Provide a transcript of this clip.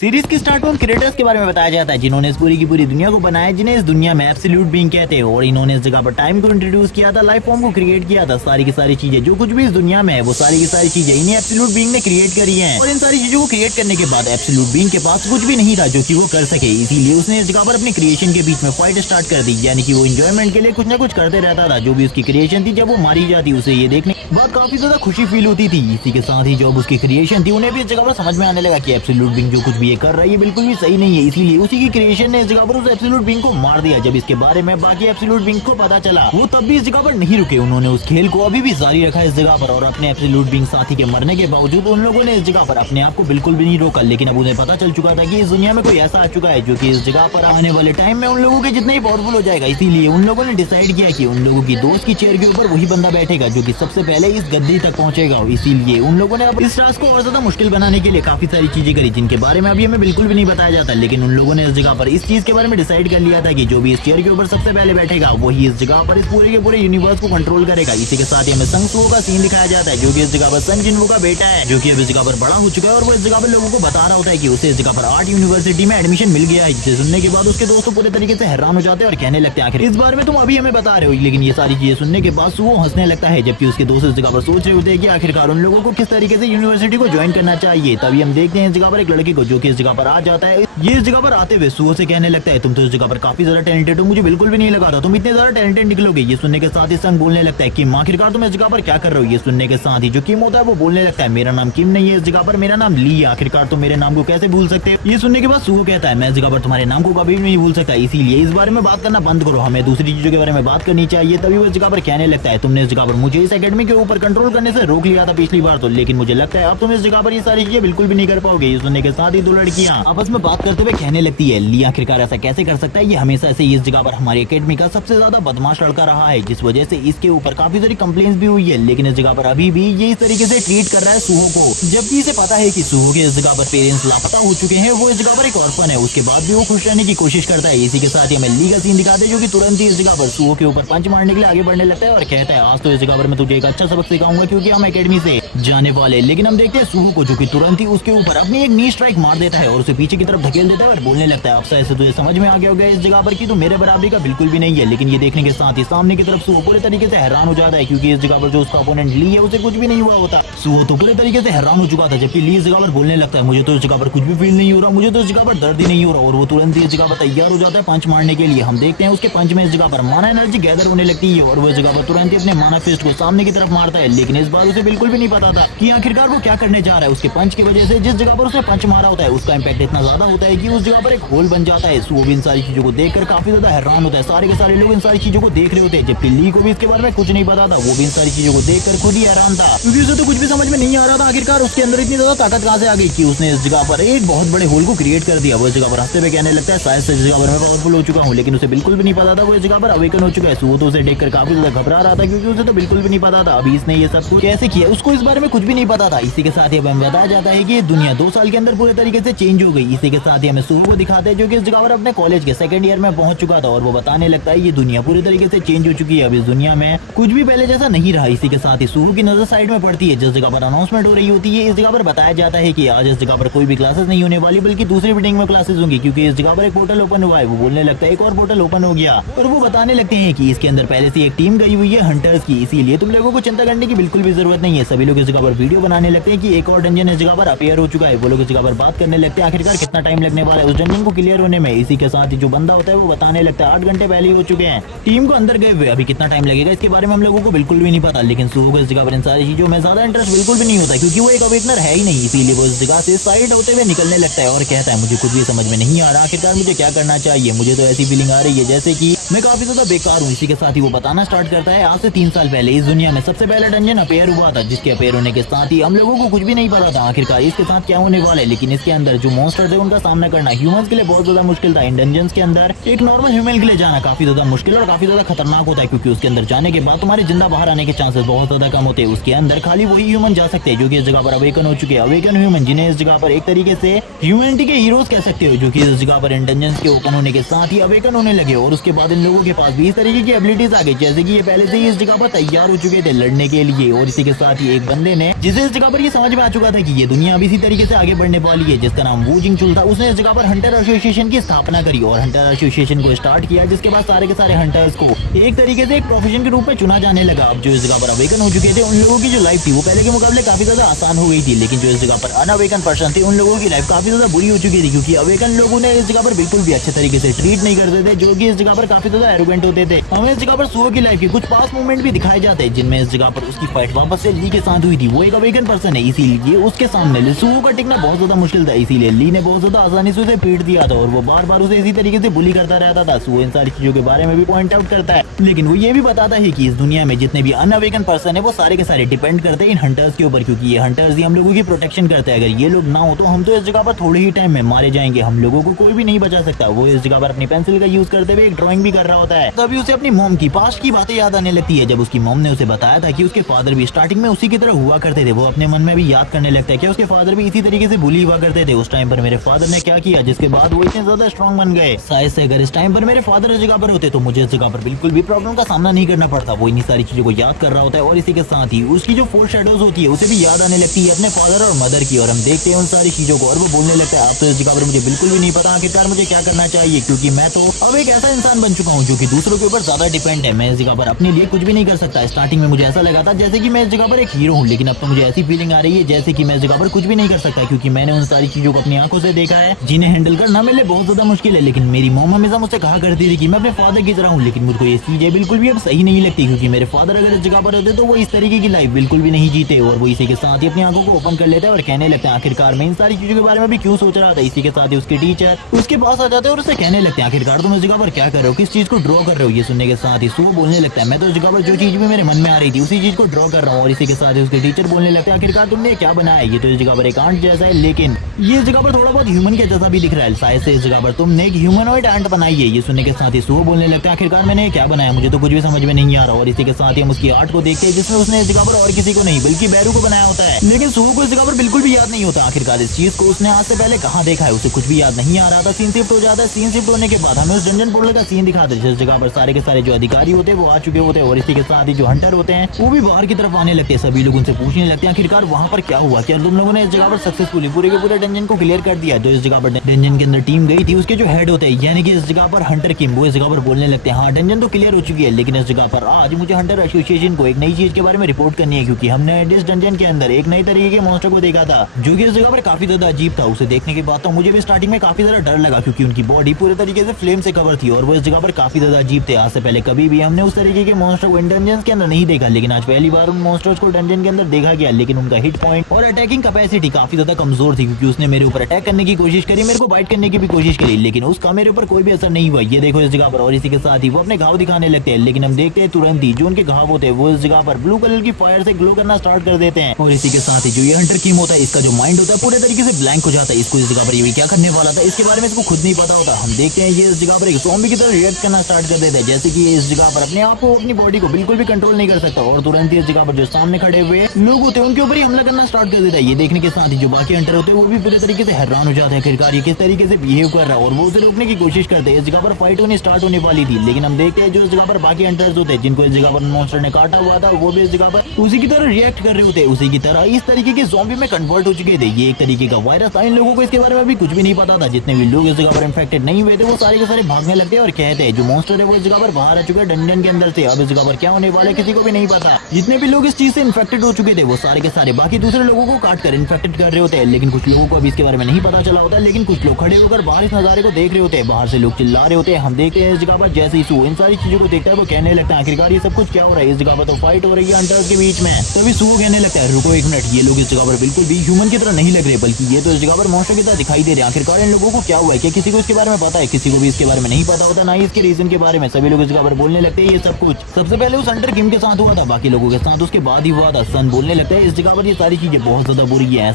Series की start में उन क्रिएटर्स के बारे में बताया जाता है जिन्होंने इस पूरी की पूरी दुनिया को बनाया, जिन्हें इस दुनिया में एब्सोल्यूट बीइंग कहते हैं। और इन्होंने इस जगह पर टाइम को इंट्रोड्यूस किया था, लाइफ फॉर्म को क्रिएट किया था। सारी की सारी चीजें जो कुछ भी इस दुनिया में है वो सारी की सारी चीजें इन्हें एब्सोल्यूट बीइंग ने क्रिएट करी है। और इन सारी चीजों को क्रिएट करने के बाद एब्सोल्यूट बीइंग के पास कुछ भी नहीं था जो कि वो कर सके, इसीलिए उसने इस जगह पर अपनी क्रिएशन के बीच में फाइट स्टार्ट कर दी। यानी कि वो एंजॉयमेंट के लिए कुछ ना कुछ करते रहता था। जो भी उसकी क्रिएशन थी जब वो मारी जाती उसे ये देखने बाद काफी ज्यादा खुशी फील होती थी। इसी के साथ ही जो उसकी क्रिएशन थी उन्हें भी इस जगह पर समझ में आने लगा कि एब्सोल्यूट बीइंग जो कुछ भी ये कर रहा है ये बिल्कुल भी सही नहीं है। इसलिए उसी की क्रिएशन ने इस जगह पर उस एब्सोल्यूट बीइंग को मार दिया। जब इसके बारे में बाकी एब्सोल्यूट बीइंग को पता चला वो तब भी इस जगह पर नहीं रुके। उन्होंने उस खेल को अभी भी जारी रखा इस जगह पर। और अपने एब्सोल्यूट बीइंग साथी के मरने के बावजूद उन लोगों ने इस जगह पर अपने आप को बिल्कुल भी नहीं रोका। लेकिन अब उन्हें पता चल चुका था कि इस दुनिया में कोई ऐसा आ चुका है जो कि इस जगह पर आने वाले टाइम में उन लोगों के जितना ही पावरफुल हो जाएगा। इसीलिए उन लोगों ने डिसाइड किया कि उन लोगों की दोस्त की चेयर के ऊपर वही बंदा बैठेगा जो कि सबसे पहले इस गद्दी तक पहुंचेगा। इसीलिए उन लोगों ने अब इस टास्क को और ज्यादा मुश्किल बनाने के लिए काफी सारी चीजें करी जिनके बारे में अभी हमें बिल्कुल भी नहीं बताया जाता। लेकिन उन लोगों ने इस जगह पर इस चीज के बारे में डिसाइड कर लिया था कि जो भी इस चेयर के ऊपर सबसे पहले बैठेगा वही इस जगह पर इस पूरे के पूरे यूनिवर्स को कंट्रोल करेगा। इसी के साथ ही हमें संग सुओ का सीन दिखाया जाता है जो कि इस जगह पर संग जिन्वो का बेटा है, जो कि अब इस जगह पर बड़ा हो चुका है। और वो इस जगह पर लोगों को बता रहा होता है कि उसे इस जगह पर आर्ट यूनिवर्सिटी में एडमिशन मिल गया है। जिसे सुनने के बाद उसके दोस्त पूरे तरीके से हैरान हो जाते हैं और कहने लगते हैं आखिर इस बारे में तुम अभी हमें बता रहे हो। लेकिन ये सारी चीजें सुनने के बाद सुओ हंसने लगता है, जबकि उसके दोस्त इस जगह पर सोच रहे होते हैं कि आखिरकार उन लोगों को किस तरीके से यूनिवर्सिटी को ज्वाइन करना चाहिए। तभी हम देखते हैं इस जगह पर एक लड़के को जो कि इस जगह पर आ जाता है। ये इस जगह पर आते हुए सुओ से कहने लगता है तुम तो इस जगह पर काफी ज्यादा टैलेंटेड हो, मुझे बिल्कुल भी नहीं लगा था तुम इतने ज्यादा टैलेंटेड निकलोगे। ये सुनने के साथ ही संग बोलने लगता है कि आखिरकार तुम इस जगह पर क्या कर रहे हो। ये सुनने के साथ ही जो किम होता है वो बोलने लगता है मेरा नाम किम नहीं है इस जगह पर, मेरा नाम ली है। आखिरकार तुम मेरे नाम को कैसे भूल सकते हो। ये सुनने के बाद सुओ कहता है मैं इस जगह पर तुम्हारे नाम को कभी भी नहीं भूल सकता, इसीलिए इस बारे में बात करना बंद करो, हमें दूसरी चीजों के बारे में बात करनी चाहिए। तभी वो इस जगह पर कहने लगता है तुमने इस जगह पर मुझे इस एकेडमी के ऊपर कंट्रोल करने से रोक लिया था पिछली बार तो, लेकिन मुझे लगता है अब तुम इस जगह पर ये सारी चीजें बिल्कुल भी नहीं कर पाओगे। ये सुनने के साथ ही दो लड़कियां आपस में बात करते हुए कहने लगती है ली आखिरकार ऐसा कैसे कर सकता है, ये हमेशा से इस जगह पर हमारी एकेडमी का सबसे ज्यादा बदमाश लड़का रहा है, जिस वजह से इसके ऊपर काफी सारी कंप्लेंट्स भी हुई है। लेकिन इस जगह पर अभी भी ये इस तरीके से ट्रीट कर रहा है सुहो को, जबकि इसे पता है कि सुहो के इस जगह पर पेरेंट्स लापता हो चुके हैं। वो इस जगह पर एक ऑर्फन है, उसके बाद भी वो खुश रहने की कोशिश करता है। इसी के साथ ही हमें ली का सीन दिखाते हैं जो कि तुरंत ही इस जगह पर सुहो के ऊपर पंच मारने के लिए आगे बढ़ने लगता है और कहता है आज तो इस जगह पर मैं तुझे एक अच्छा सबक सिखाऊंगा क्योंकि हम एकेडमी से जाने वाले। लेकिन हम देखते हैं सुहो को जो कि तुरंत ही उसके ऊपर अपनी एक नी स्ट्राइक मार देता है और उसे पीछे की तरफ धकेल देता है और बोलने लगता है अब ऐसे तुझे समझ में आ गया होगा इस जगह पर कि तू मेरे बराबरी का बिल्कुल भी नहीं है। लेकिन ये देखने के साथ ही सामने की तरफ सुहो पूरे तरीके से हैरान हो जाता है क्योंकि इस जगह पर जो उसका ओपोनेंट ली है उसे कुछ भी नहीं हुआ होता। सुहो तो पूरे तरीके से हैरान हो चुका था, जबकि ली इस जगह पर बोलने लगता है मुझे तो इस जगह पर कुछ भी फील नहीं हो रहा, मुझे तो इस जगह पर दर्द ही नहीं हो रहा। और वो तुरंत ही इस जगह पर तैयार हो जाता है पंच मारने के लिए। हम देखते हैं उसके पंच में इस जगह पर माना एनर्जी गैदर होने लगती है और वो इस जगह पर तुरंत ही अपने माना फिस्ट को सामने की तरफ मारता है। लेकिन इस बार उसे बिल्कुल भी नहीं पता था कि आखिरकार वो क्या करने जा रहा है। उसके पंच की वजह से जिस जगह पर उसने पंच मारा होता है उसका इम्पैक्ट इतना ज्यादा होता है कि उस जगह पर एक होल बन जाता है। सुहो भी इन सारी चीजों को देखकर काफी ज्यादा हैरान होता है, सारे के सारे लोग इन सारी चीजों को देख रहे होते हैं, जबकि ली को भी इसके बारे में कुछ नहीं पता था। वो भी इन सारी चीजों को देखकर खुद ही हैरान था क्योंकि उसे तो कुछ भी समझ में नहीं आ रहा था आखिरकार उसके अंदर इतनी ज्यादा ताकत कहां से आ गई कि उसने इस जगह पर एक बहुत बड़े होल को क्रिएट कर दिया। वो इस जगह पर हंसते हुए कहने लगता है शायद से इस जगह पर मैं पावरफुल हो चुका हूं, लेकिन उसे बिल्कुल भी नहीं पता था वो इस जगह पर अवेकन हो चुका है। सुहो तो उसे देखकर काफी ज्यादा घबरा रहा था क्योंकि उसे तो बिल्कुल भी नहीं पता था अभी इसने ये सब कुछ कैसे किया, उसको इस बारे में कुछ भी नहीं पता था। इसी के साथ ही हमें बताया जाता है कि दुनिया 2 साल के अंदर पूरे तरीके से चेंज हो गई। इसी के साथ ही हमें सुहो को दिखाते हैं जो कि इस जगह पर अपने कॉलेज के सेकंड ईयर में पहुंच चुका था और वो बताने लगता है ये दुनिया पूरी तरीके से चेंज हो चुकी है, अब इस दुनिया में कुछ भी पहले जैसा नहीं रहा। इसी के साथ ही सुहो की नजर साइड में पड़ती है जिस जगह पर अनाउंसमेंट हो रही होती है। इस जगह पर बताया जाता है कि आज इस जगह पर कोई भी क्लासेस नहीं होने वाली बल्कि दूसरी बिल्डिंग में क्लासेस होंगी क्योंकि इस जगह पर एक पोर्टल ओपन हुआ है। वो बोलने लगता है एक और पोर्टल ओपन हो गया और वो बताने लगते हैं कि इसके अंदर पहले से एक टीम गई हुई है हंटर्स की, इसीलिए तुम लोगों को चिंता करने की बिल्कुल भी जरूरत नहीं है। सभी लोग इस जगह पर वीडियो बनाने लगते हैं कि एक और डंजन इस जगह पर अपेयर हो चुका है। वो लोग इस जगह पर बात करने लगते हैं आखिरकार कितना टाइम लगने वाला है उस डंजन को क्लियर होने में। इसी के साथ ही जो बंदा होता है वो बताने लगता है 8 घंटे पहले ही हो चुके हैं टीम को अंदर गए हुए, अभी कितना टाइम लगेगा इसके बारे में हम लोगों को बिल्कुल भी नहीं पता। लेकिन सुहो को इस जगह पर इन सारी चीजों में ज्यादा इंटरेस्ट बिल्कुल भी नहीं होता क्योंकि वो एक अवेकनर है ही नहीं, इसीलिए वो इस जगह से साइड होते हुए निकलने लगता है और कहता है मुझे कुछ भी समझ में नहीं आ रहा आखिरकार मुझे क्या करना चाहिए, मुझे तो ऐसी फीलिंग आ रही है जैसे कि मैं काफी ज्यादा बेकार हूँ। इसी के साथ ही वो बताना स्टार्ट करता है आज से 3 साल पहले इस दुनिया में सबसे पहला डंजन अपेयर हुआ था, जिसके अपेयर होने के साथ ही हम लोगों को कुछ भी नहीं पता था आखिरकार इसके साथ क्या होने वाला है। लेकिन इसके अंदर जो मॉन्स्टर थे उनका सामना करना ह्यूमंस के लिए बहुत ज्यादा मुश्किल था। इन डंजन्स के अंदर एक नॉर्मल ह्यूमन के लिए जाना काफी ज्यादा मुश्किल और काफी ज्यादा खतरनाक होता है क्योंकि उसके अंदर जाने के बाद तुम्हारे जिंदा बाहर आने के चांसेस बहुत ज्यादा कम होते हैं। उसके अंदर खाली वही ह्यूमन जा सकते हैं जो कि इस जगह पर अवेकन हो चुके हैं, अवेकन ह्यूमन जिन्हें इस जगह पर एक तरीके से ह्यूमैनिटी के हीरोज कह सकते हो, जो कि इस जगह पर इन डंजन्स के ओपन होने के साथ ही अवेकन होने लगे और उसके बाद इन लोगों के पास भी इस तरीके की एबिलिटीज आ गई, जैसे कि ये पहले से ही इस जगह पर तैयार हो चुके थे लड़ने के लिए। और इसी के साथ ही एक बंदे ने, जिसे इस जगह पर ये समझ में आ चुका था कि ये दुनिया अभी इसी तरीके से आगे बढ़ने वाली है, जिसका नाम वू जिंगचुल था, उसने इस जगह पर हंटर एसोसिएशन की स्थापना करी और हंटर एसोसिएशन को स्टार्ट किया, जिसके बाद सारे के सारे हंटर्स को एक तरीके से एक प्रोफेशन के रूप में चुना जाने लगा। अब जो इस जगह पर अवेकन हो चुके थे उन लोगों की जो लाइफ थी वो पहले के मुकाबले काफी ज्यादा आसान हो गई थी, लेकिन जो इस जगह पर अनअवेकन पर्सन थे उन लोगों की लाइफ काफी ज्यादा बुरी हो चुकी थी, क्योंकि अवेकन लोगों ने इस जगह पर बिल्कुल भी अच्छे तरीके से ट्रीट नहीं करते थे, जो कि इस जगह पर काफी ज्यादा एरोगेंट होते थे। हमें इस जगह पर सुओ की लाइफ के कुछ पास मूवमेंट भी दिखाए जाते हैं, जिनमें इस जगह पर उसकी फाइट वापस से ली के साथ हुई थी। वो एक अवेकन पर्सन है, इसीलिए उसके सामने सुओ का टिकना बहुत ज्यादा मुश्किल था, इसीलिए ली ने बहुत ज्यादा आसानी से उसे पीट दिया था और वो बार बार उसे इसी तरीके से बुली करता रहता था। सुओ इन सारी चीजों के बारे में भी पॉइंट आउट करता है, लेकिन वो ये भी बताता है कि इस दुनिया में जितने भी अनअवेकन पर्सन है वो सारे के सारे डिपेंड करते हैं इन हंटर्स के ऊपर, क्योंकि ये हंटर्स ही हम लोगों की प्रोटेक्शन करते हैं। अगर ये लोग ना हो तो हम तो इस जगह पर थोड़े ही टाइम में मारे जाएंगे, हम लोगों को कोई भी नहीं बचा सकता। वो इस जगह पर अपनी पेंसिल का यूज करते हुए एक ड्राइंग भी कर रहा होता है, तभी उसे अपनी मॉम की पास्ट की बातें याद आने लगती है। जब उसकी मॉम ने उसे बताया था कि उसके फादर भी स्टार्टिंग में उसी की तरह हुआ करते थे, वो अपने मन में भी याद करने लगता है कि उसके फादर भी इसी तरीके से बुली हुआ करते थे। उस टाइम पर मेरे फादर ने क्या किया जिसके बाद वो इतने ज्यादा स्ट्रॉन्ग बन गए। शायद से अगर इस टाइम पर मेरे फादर इस जगह पर होते तो मुझे इस जगह पर बिल्कुल भी प्रॉब्लम का सामना नहीं करना पड़ता। वो इन्हीं सारी चीजों को याद कर रहा होता है और इसी के साथ ही उसकी जो फोर शेडोज होती है उसे भी याद आने लगती है अपने फादर और मदर की, और हम देखते हैं उन सारी चीजों को और वो बोलने लगता है अब तो इस जगह पर मुझे बिल्कुल भी नहीं पता आखिरकार मुझे क्या करना चाहिए, क्योंकि मैं तो अब एक ऐसा इंसान बन चुका हूँ जो कि दूसरों के ऊपर ज्यादा डिपेंड है। मैं इस जगह पर अपने लिए कुछ भी नहीं कर सकता। स्टार्टिंग में मुझे ऐसा लगा था जैसे कि मैं इस जगह पर एक हीरो हूँ, लेकिन अब तो मुझे ऐसी फीलिंग आ रही है जैसे कि मैं इस जगह पर कुछ भी नहीं कर सकता, क्योंकि मैंने उन सारी चीजों को अपनी आंखों से देखा है जिन्हें हैंडल करना मेरे लिए बहुत ज्यादा मुश्किल है। लेकिन मेरी मॉम हमेशा मुझसे कहा करती थी कि मैं अपने फादर की तरह हूँ, लेकिन मुझको ये चीजें बिल्कुल भी अब सही नहीं लगती, क्योंकि मेरे फादर अगर इस जगह पर होते तो वो इस तरीके की लाइफ बिल्कुल भी नहीं जीते। और वो इसी के साथ ही अपनी आंखों को ओपन कर लेते हैं और कहने लगते हैं आखिरकार मैं इन सारी चीजों के बारे में भी क्यों सोच रहा था। इसी के साथ ही उसके टीचर उसके पास आ जाते हैं और उससे कहने लगते हैं आखिरकार तुम इस जगह पर क्या कर रहे हो, किस चीज को ड्रॉ कर रहे हो। ये सुनने के साथ ही सुओ बोलने लगता है मैं तो इस जगह पर जो चीज भी मेरे मन में आ रही थी उसी चीज को ड्रॉ कर रहा हूँ। और इसी के साथ ही उसके टीचर बोलने लगते हैं आखिरकार तुमने क्या बनाया, ये तो इस जगह पर एक आंट जैसा है, लेकिन ये इस जगह पर थोड़ा बहुत ह्यूमन के जैसा भी दिख रहा है। शायद से इस जगह पर तुमने एक ह्यूमनॉइड आंट बनाई है। ये सुनने के साथ ही सुओ बोलने लगता है आखिरकार मैंने क्या बनाया, मुझे तो कुछ भी समझ में नहीं आ रहा। और इसी के साथ ही हम उसकी आर्ट को देखते हैं जिसमें उसने इस जगह पर और किसी को नहीं बल्कि बैरू को बनाया होता है, लेकिन सुओ को इस जगह पर बिल्कुल भी याद नहीं होता आखिरकार इस चीज को उसने आज से पहले कहाँ देखा है, उसे कुछ भी याद नहीं आ रहा था। सीन शिफ्ट हो जाता है, सीन शिफ्ट होने के बाद हमें उस डंजन पोर्टल का सीन दिखाते हैं जिस जगह पर सारे के सारे जो अधिकारी होते हैं वो आ चुके होते हैं, और इसी के साथ ही जो हंटर होते हैं वो भी बाहर की तरफ आने लगते हैं। सभी लोग उनसे पूछने लगते हैं आखिरकार वहाँ पर क्या हुआ, क्या तुम लोगों ने इस जगह पर सक्सेसफुली पूरे के पूरे डंजन को क्लियर कर दिया। जो इस जगह पर डंजन के अंदर टीम गई थी उसके जो हेड होते हैं यानी कि इस जगह पर हंटर किम, वो इस जगह पर बोलने लगते हैं हाँ डंजन तो क्लियर हो चुकी है, लेकिन इस जगह पर आज मुझे हंटर एसोसिएशन को एक नई चीज के बारे में रिपोर्ट करनी है, क्योंकि हमने इस डंजन के अंदर एक नई तरीके के मॉन्स्टर को देखा था जो कि इस जगह पर काफी ज्यादा अजीब था। उसे देखने के बाद तो मुझे भी स्टार्टिंग में काफी ज्यादा डर लगा, क्योंकि उनकी बॉडी पूरे तरीके से फ्लेम से कवर थी और वो इस जगह पर काफी ज्यादा अजीब थे। आज से पहले कभी भी हमने उस तरीके के मॉन्स्टर को इन डंजन के अंदर नहीं देखा, लेकिन आज पहली बार उन मॉन्स्टर्स को डंजन के अंदर देखा गया। लेकिन उनका हिट पॉइंट और अटैकिंग कैपेसिटी काफी ज्यादा कमजोर थी, क्योंकि उसने मेरे ऊपर अटैक करने की कोशिश करी, मेरे को बाइट करने की भी कोशिश करी, लेकिन उसका मेरे ऊपर कोई भी असर नहीं हुआ। ये देखो इस जगह पर। और इसी के साथ ही वो अपने घाव दिखाने लगते हैं, लेकिन हम देखते हैं तुरंत ही जो उनके घाव होते हैं वो इस जगह पर ब्लू कलर की फायर से ग्लो करना स्टार्ट कर देते हैं। और इसी के साथ ही जो ये हंटर किम होता है इसका जो माइंड होता है पूरे तरीके से ब्लैंक हो जाता है। इसको इस जगह पर ये भी क्या करने वाला था इसके बारे में इसको खुद नहीं पता होता। हम देखते हैं ये इस जगह पर एक ज़ॉम्बी की तरह रिएक्ट करना स्टार्ट कर देता है, जैसे कि ये इस जगह पर अपने आप को अपनी बॉडी को बिल्कुल भी कंट्रोल नहीं कर सकता और तुरंत ही इस जगह पर जो सामने खड़े हुए लोग होते हैं उनके ऊपर ही हमला करना स्टार्ट कर देता है। ये देखने के साथ ही जो बाकी हंटर होते हैं वो भी पूरे तरीके से हैरान हो जाते हैं आखिरकार ये किस तरीके से बिहेव कर रहा है, और वो उसे रोकने की कोशिश करते हैं। इस जगह पर फाइट होनी स्टार्ट होने वाली थी, लेकिन हम देखते हैं जो इस जगह पर बाकी हंटर्स होते हैं जिनको इस जगह पर मॉन्स्टर ने काटा हुआ था वो भी इस जगह पर उसी की तरह रिएक्ट कर रहे होते हैं, उसी की तरह इस तरीके के ज़ॉम्बी में कन्वर्ट हो चुके थे। ये एक तरीके का वायरस था, इन लोगों को इसके बारे में भी कुछ भी नहीं पता था। जितने भी लोग इस जगह पर इन्फेक्टेड नहीं हुए थे वो सारे के सारे भागने लगते हैं और कहते हैं जो मॉन्स्टर है वो इस जगह पर बाहर आ चुका है डंजन के अंदर से। अब इस जगह पर क्या होने वाला है किसी को भी नहीं पता। जितने भी लोग इस चीज से इन्फेक्टेड हो चुके थे वो सारे के सारे बाकी दूसरे लोगों को काट कर इन्फेक्टेड कर रहे होते हैं, लेकिन कुछ लोगों को अभी इसके बारे में नहीं पता चला होता। लेकिन कुछ लोग खड़े होकर बाहर इस नजारे को देख रहे होते हैं, बाहर से लोग चिल्ला रहे होते हैं। हम देखते हैं इस जगह पर जैसे ही इन सारी चीजों को देखता है वो कहने लगता है आखिरकार ये सब कुछ क्या हो रहा है। इस जगह पर तो फाइट हो रही है हंटर्स के बीच में। तभी सुओ कहने लगता है रुको एक मिनट, ये लोग इस जगह पर बिल्कुल भी ह्यूमन की तरह नहीं लग रहे, बल्कि ये तो इस जगह पर मॉन्स्टर की तरह दिखाई दे रहे हैं। आखिरकार इन लोगों को क्या हुआ है, क्या किसी को इसके बारे में पता है? किसी को भी इसके बारे में नहीं पता होता, ना ही इसके रीजन के बारे में। सभी लोग इस जगह पर बोलने लगते हैं ये सब कुछ सबसे पहले उस हंटर किम के साथ हुआ था, बाकी लोगों के साथ उसके बाद ही हुआ था। सन बोलने लगता है इस जगह पर ये सारी चीजें बहुत ज्यादा बुरी है।